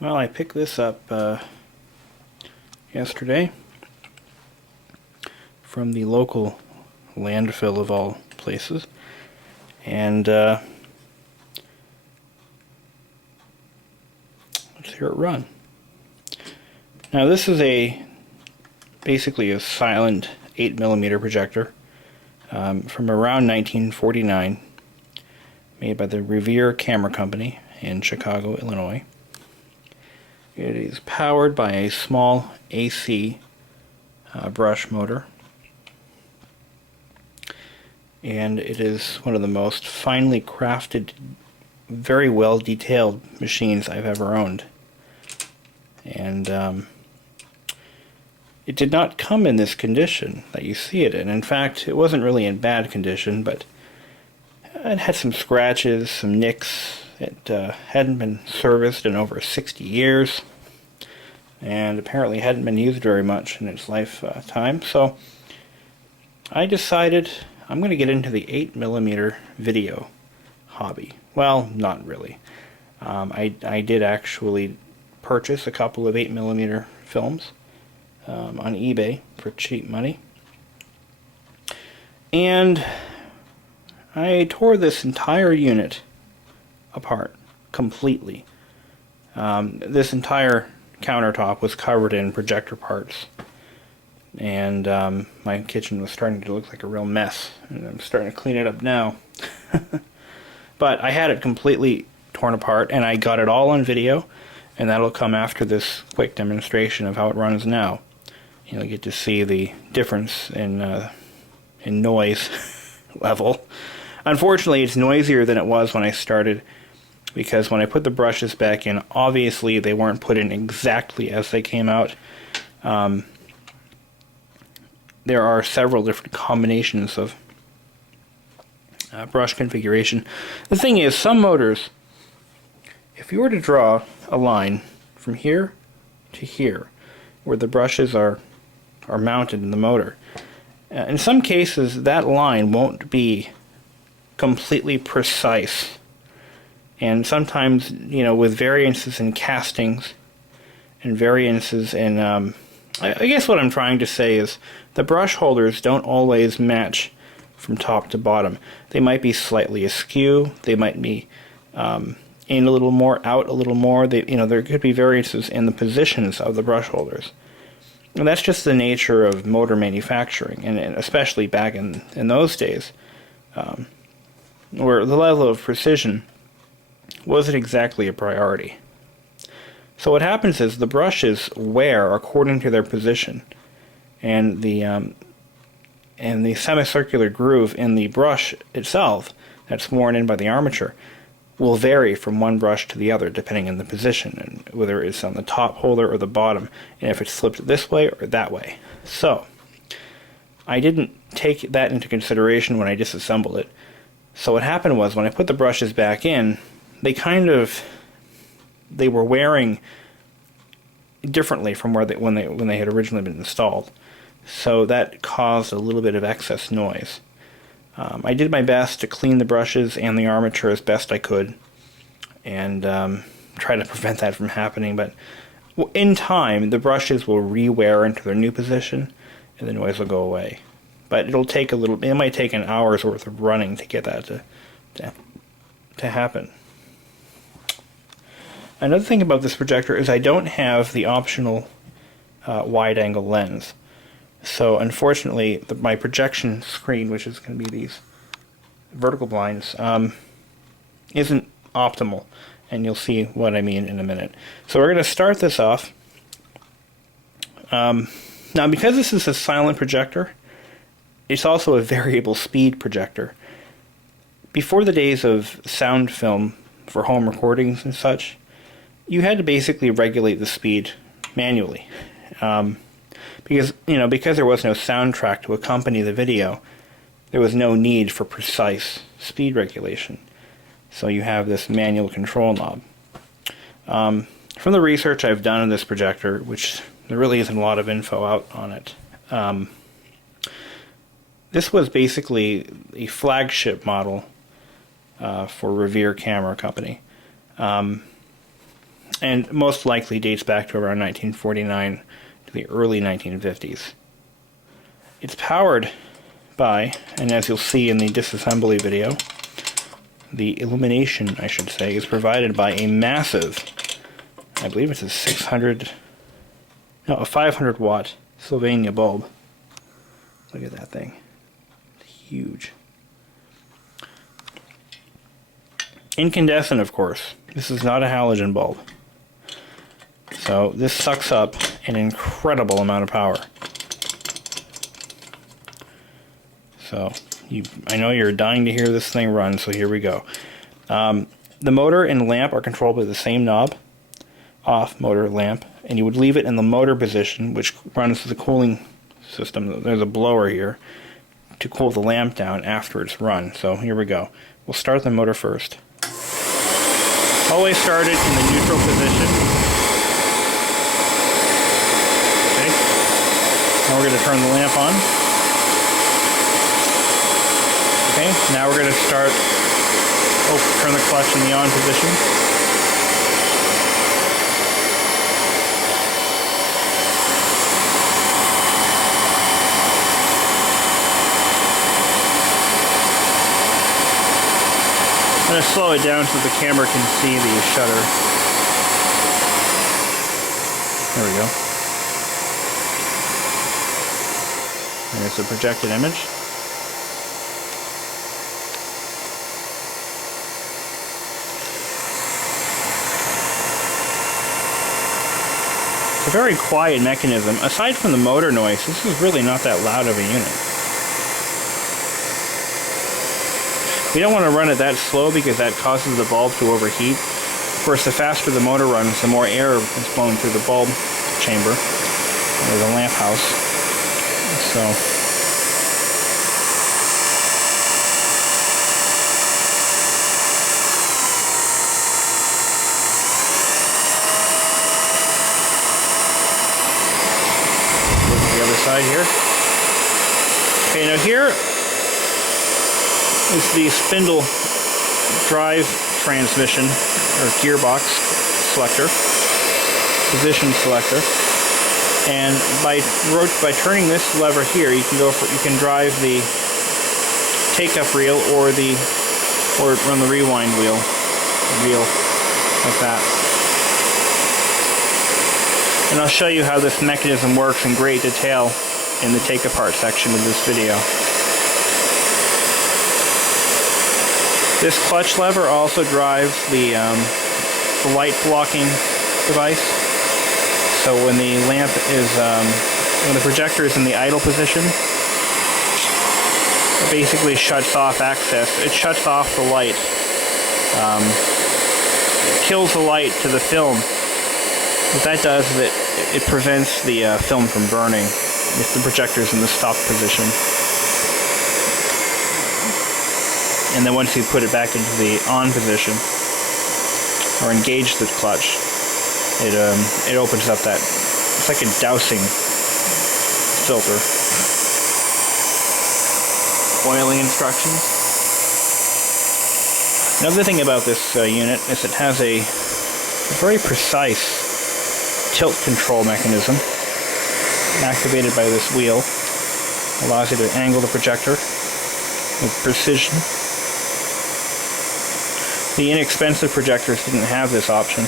Well, I picked this up yesterday from the local landfill of all places, and let's hear it run. Now this is basically a silent 8mm projector from around 1949, made by the Revere camera company in Chicago, Illinois. It is powered by a small AC brush motor, and it is one of the most finely crafted, very well detailed machines I've ever owned. And it did not come in this condition that you see it in. In fact, it wasn't really in bad condition, but it had some scratches, some nicks. It hadn't been serviced in over 60 years, and apparently hadn't been used very much in its lifetime. So I decided I'm going to get into the 8mm video hobby. Well, not really. I did actually purchase a couple of 8mm films on eBay for cheap money, and I tore this entire unit apart completely. This entire countertop was covered in projector parts, and my kitchen was starting to look like a real mess, and I'm starting to clean it up now. But I had it completely torn apart, and I got it all on video, and that'll come after this quick demonstration of how it runs now. You'll get to see the difference in noise level. Unfortunately, it's noisier than it was when I started, because when I put the brushes back in, obviously they weren't put in exactly as they came out. There are several different combinations of brush configuration. The thing is, some motors, if you were to draw a line from here to here, where the brushes are mounted in the motor, in some cases that line won't be completely precise. And sometimes, you know, with variances in castings and variances in, I guess what I'm trying to say is the brush holders don't always match from top to bottom. They might be slightly askew. They might be in a little more, out a little more. There could be variances in the positions of the brush holders. And that's just the nature of motor manufacturing, and especially back in those days, where the level of precision wasn't exactly a priority. So what happens is the brushes wear according to their position, and the semicircular groove in the brush itself that's worn in by the armature will vary from one brush to the other depending on the position, and whether it's on the top holder or the bottom, and if it's flipped this way or that way. So I didn't take that into consideration when I disassembled it. So what happened was, when I put the brushes back in, they were wearing differently from when they had originally been installed. So that caused a little bit of excess noise. I did my best to clean the brushes and the armature as best I could, and try to prevent that from happening. But in time, the brushes will re-wear into their new position, and the noise will go away. But it'll take it might take an hour's worth of running to get that to happen. Another thing about this projector is I don't have the optional wide-angle lens. So unfortunately, my projection screen, which is going to be these vertical blinds, isn't optimal, and you'll see what I mean in a minute. So we're going to start this off. Now, because this is a silent projector, it's also a variable speed projector. Before the days of sound film for home recordings and such, you had to basically regulate the speed manually. Because there was no soundtrack to accompany the video, there was no need for precise speed regulation. So you have this manual control knob. From the research I've done on this projector, which there really isn't a lot of info out on it, this was basically a flagship model for Revere Camera Company. And most likely dates back to around 1949 to the early 1950s. It's powered by, and as you'll see in the disassembly video, the illumination, I should say, is provided by a massive, I believe it's a 500 watt Sylvania bulb. Look at that thing. It's huge. Incandescent, of course. This is not a halogen bulb. So this sucks up an incredible amount of power. So I know you're dying to hear this thing run, so here we go. The motor and lamp are controlled by the same knob, off motor lamp, and you would leave it in the motor position, which runs the cooling system. There's a blower here to cool the lamp down after it's run. So here we go. We'll start the motor first. Always start it in the neutral position. Okay. Now we're going to turn the lamp on. Okay, now we're going to start, turn the clutch in the on position. I'm going to slow it down so the camera can see the shutter. There we go. There's the projected image. It's a very quiet mechanism. Aside from the motor noise, this is really not that loud of a unit. We don't want to run it that slow because that causes the bulb to overheat. Of course, the faster the motor runs, the more air is blown through the bulb chamber, or the lamp house. So, look at the other side here. Okay, now here is the spindle drive transmission or gearbox selector, position selector, and by turning this lever here, you can drive the take-up reel or run the rewind wheel like that. And I'll show you how this mechanism works in great detail in the take-apart section of this video. This clutch lever also drives the light blocking device. So when the lamp is, when the projector is in the idle position, it basically shuts off access. It shuts off the light. It kills the light to the film. What that does is it prevents the film from burning if the projector is in the stop position. And then once you put it back into the on position, or engage the clutch, it opens up that, it's like a dousing filter. Oiling instructions. Another thing about this unit is it has a very precise tilt control mechanism activated by this wheel. Allows you to angle the projector with precision. The inexpensive projectors didn't have this option.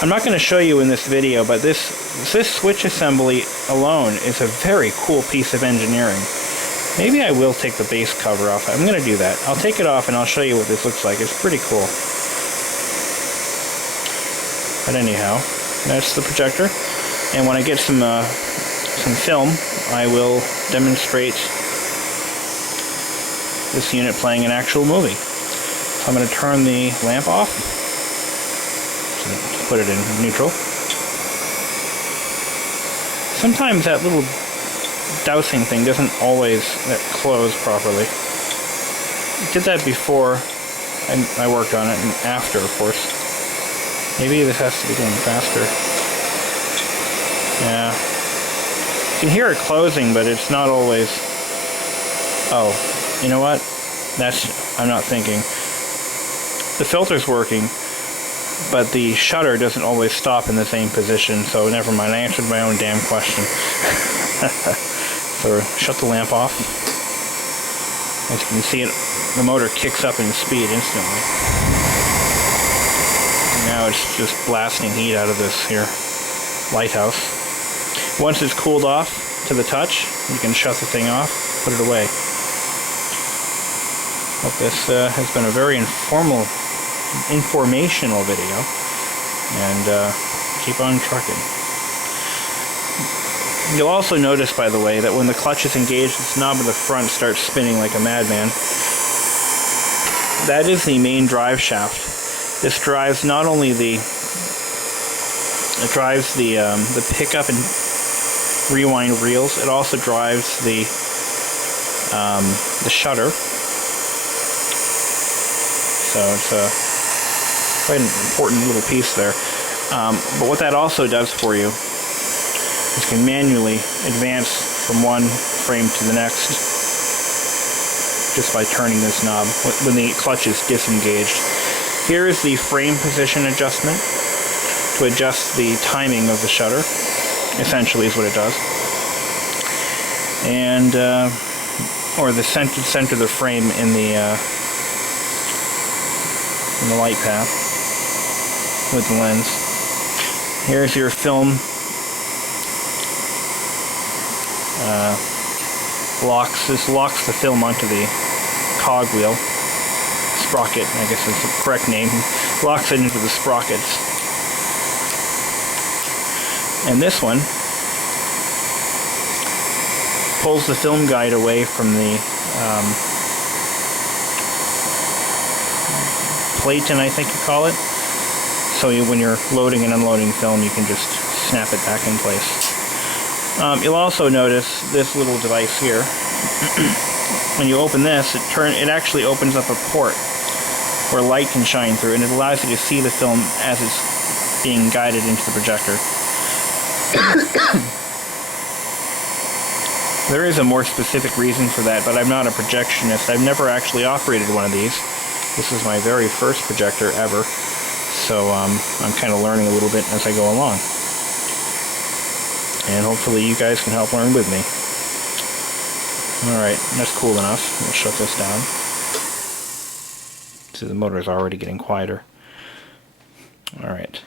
I'm not going to show you in this video, but this switch assembly alone is a very cool piece of engineering. Maybe I will take the base cover off. I'm going to do that. I'll take it off and I'll show you what this looks like. It's pretty cool. But anyhow, that's the projector. And when I get some film, I will demonstrate this unit playing an actual movie. I'm going to turn the lamp off. So just put it in neutral. Sometimes that little dousing thing doesn't always close properly. I did that before I worked on it, and after, of course. Maybe this has to be going faster. Yeah. You can hear it closing, but it's not always... Oh, you know what? I'm not thinking. The filter's working, but the shutter doesn't always stop in the same position, so never mind. I answered my own damn question. So shut the lamp off. As you can see, the motor kicks up in speed instantly. Now it's just blasting heat out of this here lighthouse. Once it's cooled off to the touch, you can shut the thing off, put it away. Hope this has been a very informational video, and keep on trucking. You'll also notice, by the way, that when the clutch is engaged, this knob in the front starts spinning like a madman. That is the main drive shaft. This drives not only the pickup and rewind reels, it also drives the shutter. So it's quite an important little piece there. But what that also does for you is you can manually advance from one frame to the next just by turning this knob when the clutch is disengaged. Here is the frame position adjustment to adjust the timing of the shutter, essentially is what it does. And, or the center of the frame in the light path with the lens. Here's your film locks. This locks the film onto the cogwheel. Sprocket, I guess is the correct name. Locks it into the sprockets. And this one pulls the film guide away from the platen, I think you call it. So when you're loading and unloading film, you can just snap it back in place. You'll also notice this little device here. When you open this, it actually opens up a port where light can shine through, and it allows you to see the film as it's being guided into the projector. There is a more specific reason for that, but I'm not a projectionist. I've never actually operated one of these. This is my very first projector ever, so I'm kind of learning a little bit as I go along. And hopefully you guys can help learn with me. Alright, that's cool enough. We'll shut this down. See, the motor is already getting quieter. Alright.